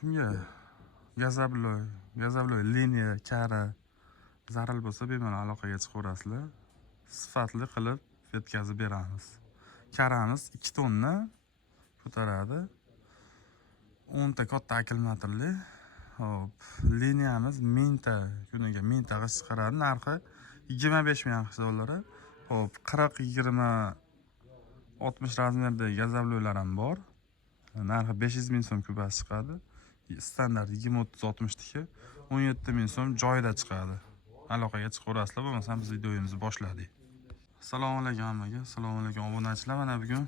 Kimga gazabloy liniya, kara zaril bo'lsa bemalol aloqaga chiqaverasizlar. Sifatli qilib yetkazib beramiz. Karamiz 2 tonna ko'taradi. 10 ta katta akkumulyatorli. Hop, liniyamiz mingta kuniga 1000 ta g'isht chiqaradi. Narxi 25 ming AQSh dollari. Hop, 40, 20, 60 razmerdagi gazabloylar ham bor. Narxi 500 ming so'm kubasi chiqadi. Standart 20, 30, 60 tiki 17 ming so'm joyida chiqadi. Aloqaga chiqaverasizlar, bo'lmasa biz videomizni boshladik. Assalomu alaykum hammaga. Assalomu alaykum obunachilar. Mana bugun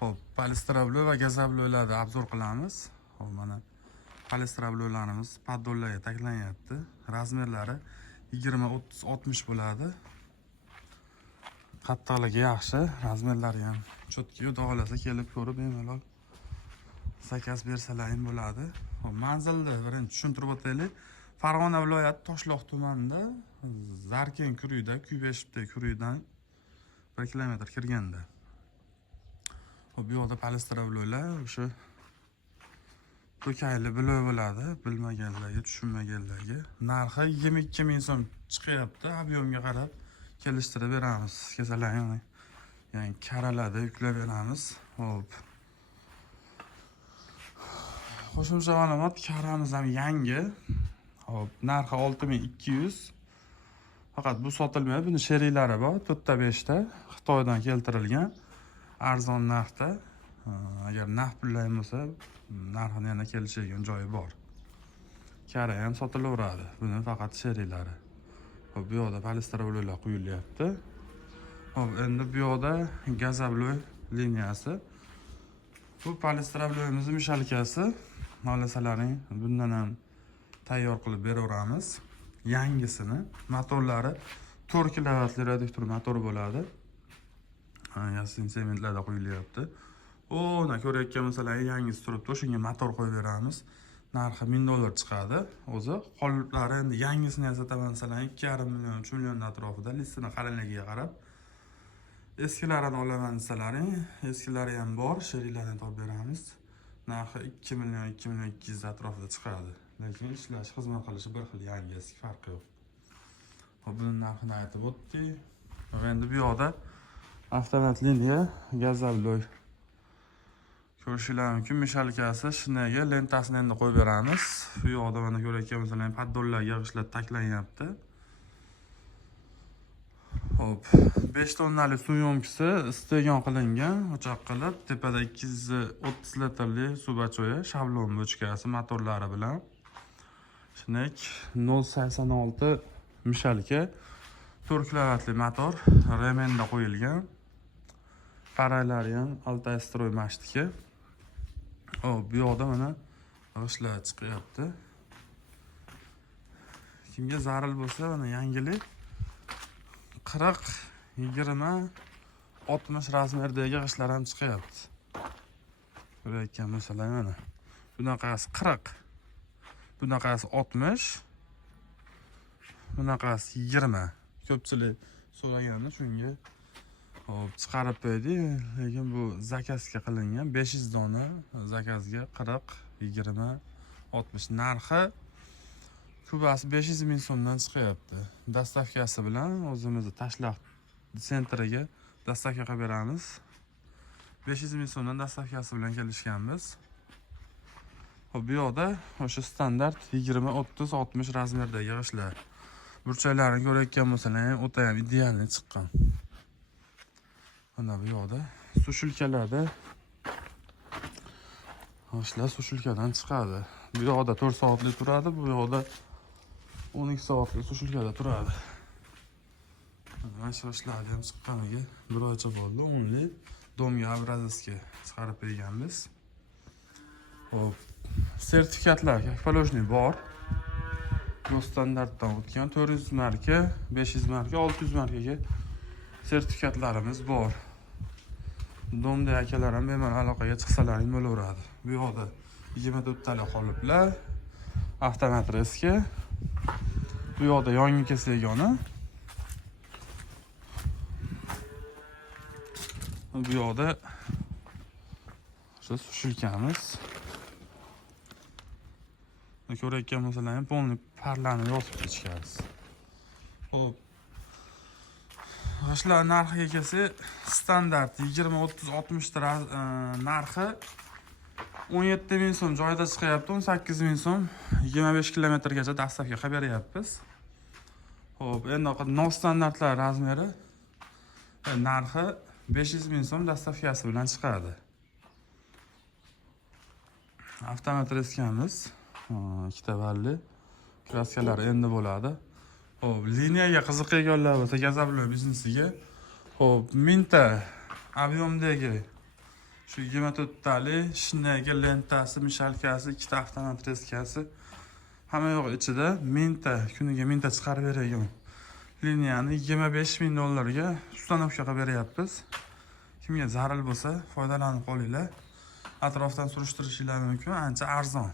hop, polistrobloy va gazabloylarni obzor qilamiz. Hop, mana polistrobloylarimiz paddollarga taklanyapti. Razmerlari 20, 30, 60 bo'ladi. Qattiqligi yaxshi, razmerlari ham chotki, xudo xolasa kelib ko'rib bemalol zakaz bersalaring bo'ladi. Hop, manzilni birinchi tushuntirib o'taylik. Farg'ona viloyati Toshloq tumanida Zarken kuruyda, Kuybeshibda kuruydan 1 kilometr kirganda. Hop, bu yoqda polistrobloylar o'sha to'kayli bloy bo'ladi, bilmaganlarga, tushunmaganlarga. Narxi 22 ming so'm chiqyapti, ob'yomga qarab kelishtirib beramiz. Kasallarni ya'ni karalarda yuklab beramiz. Hop. Qo'shimcha ma'lumot, karamiz ham yangi. Hop, narxi 6200. Faqat bu sotilmaydi. Buni sheriklari bor, 4 ta 5 ta Xitoydan keltirilgan arzon narxda. Agar naqd pullar bo'lsa, narxini yana kelishadigan joyi bor. Kara ham sotilaveradi. Buni faqat sheriklari. Hop, bu yoqda polistrobloylar quyilyapti. Hop, endi bu yoqda gazabloy liniyasi. Bu polistrobloyimizning mishalkasi. Xohlasalaring bundan ham tayyor qilib beraveramiz. Yangisini, motorlari 4 kilovatli radioaktiv motor bo'ladi. Yasin sementlarda quyilyapti. O'na ko'rayotgan masalan yangisi turibdi, shunga motor qo'yib beramiz. Narxi 1000 dollar chiqadi. O'zi qoliplari endi yangisini yasataman masalan 2,5 million, 3 million atrofida, listini qalinligiga qarab. Eskilarini olaman desalaring, eskilari ham bor, sheriklarini topib beramiz. Narxi 2 million, 2 million 200 atrofida chiqadi. Lekin ishlash, xizmat qilishi bir xil, yangi eski farqi yo'q. Hop, buning narxini aytib o'tdik. Endi bu yoqda avtomat liniya gazabloy ko'rishingiz mumkin. Mishalkasi shinaga lentasini endi qo'yib beramiz. Bu yoqda mana ko'rayotgan masalan paddollarga g'ishtlar taklanyapti. Hop, 5 tonnali suv yomkisi iste'gon qilingan, o'choq qilib, tepada 230 litrli suv bachoyi, shablon bochkasi motorlari bilan. Shinak 0.86 mishalka, 4 kilovatli motor, remenda qo'yilgan. Paraylari ham Altay Stroy mashtiki. Hop, bu yoqda mana g'ishtlar chiqyapti. Kimga zaril bo'lsa, mana yangilik 40, 20, 60 razmerdagi g'ishtlar ham chiqyapti. Ko'rayotgan masalan mana bunaqasi 40, bunaqasi 60, bunaqasi 20. Ko'pchilik so'raganda shunga hop chiqarib qo'ydik, lekin bu zakazga qilingan 500 dona zakazga 40, 20, 60 narxi kubasi 500 ming so'mdan chiqyapti. Dastavkasi bilan o'zimizni Tashlaq sentriga dastavka qilib beramiz. 500 ming so'mdan dastavkasi bilan kelishganmiz. Hop, bu yoqda o'sha standart 20, 30, 60 razmerdagi g'ishtlar. Burchaklarini ko'rayotgan bo'lsangiz, o'ta ham idealni chiqqan. Mana bu yoqda sushilkalarda g'ishtlar sushilkadan chiqadi. Bu yoqda 4 soatli turadi, bu yoqda 12 soatli sushilkada turadi. Mana shu g'ishtlarni ham chiqqaniga bir oycha bo'ldi. Onli domga abrazovga chiqarib berganmiz. Hop, sertifikatlar kakpolojniy bor. Bu standartdan o'tgan 400 marka, 500 marka, 600 markaga sertifikatlarimiz bor. Domda akalar ham bemalol aloqaga chiqsalaring bo'laveradi. Bu yoqda 24 tali qoliplar, avtomat reska. Bu yoqda yong'in kesish yagona. Bu yoqda o'sha sushilkamiz. Ko'rayotgan bo'lsanglar ham polni parlani yopib ichkarisi. Xo'p. Yoshlar narxiga kelsak, standart 20, 30, 60 ta narxi 17 ming so'm joyida chiqyapti, 18 ming so'm 25 kilometrgacha dastavka qilib beryapmiz. Xo'p, endi nov standartlar razmeri narxi 500 ming so'm dastavkasi bilan chiqadi. Avtomat reskamiz 2 valli kraskalar endi bo'ladi. Xo'p, liniyaga qiziqganlar bo'lsa, gazablo biznesiga xo'p, 1000 ta abyomdagi shu 24 tali shinagi lentasi, mishalkasi, 2 ta avtomat reskasi hamma yo'q ichida 1000 ta, kuniga 1000 ta chiqarib beradigan liniyani 25 ming dollarga ustanovka qilib beryapmiz. Kimga zarur bo'lsa, foydalanib qolinglar. Atrofdan surishtirishingiz mumkin, ancha arzon.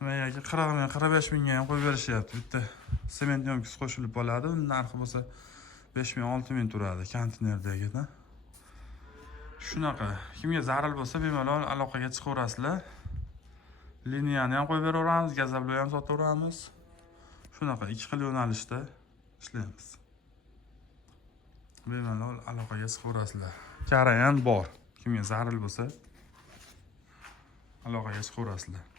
Nimaga 40 ming, 45 mingga ham qo'yib berishyapti. Bitta sement yomkisi qo'shilib bo'ladi. Uning narxi bo'lsa 5 ming, 6 ming turadi konteynerdagidan. Shunaqa. Kimga zarur bo'lsa, bemalol aloqaga chiqaverasizlar. Liniyani ham qo'yib beraveramiz, gazablo ham sotaveramiz. Shunaqa 2 xil yo'nalishda ishlaymiz. Bemalol aloqaga chiqaverasizlar. Kara ham bor. Kimga zarur bo'lsa aloqaga chiqaverasizlar.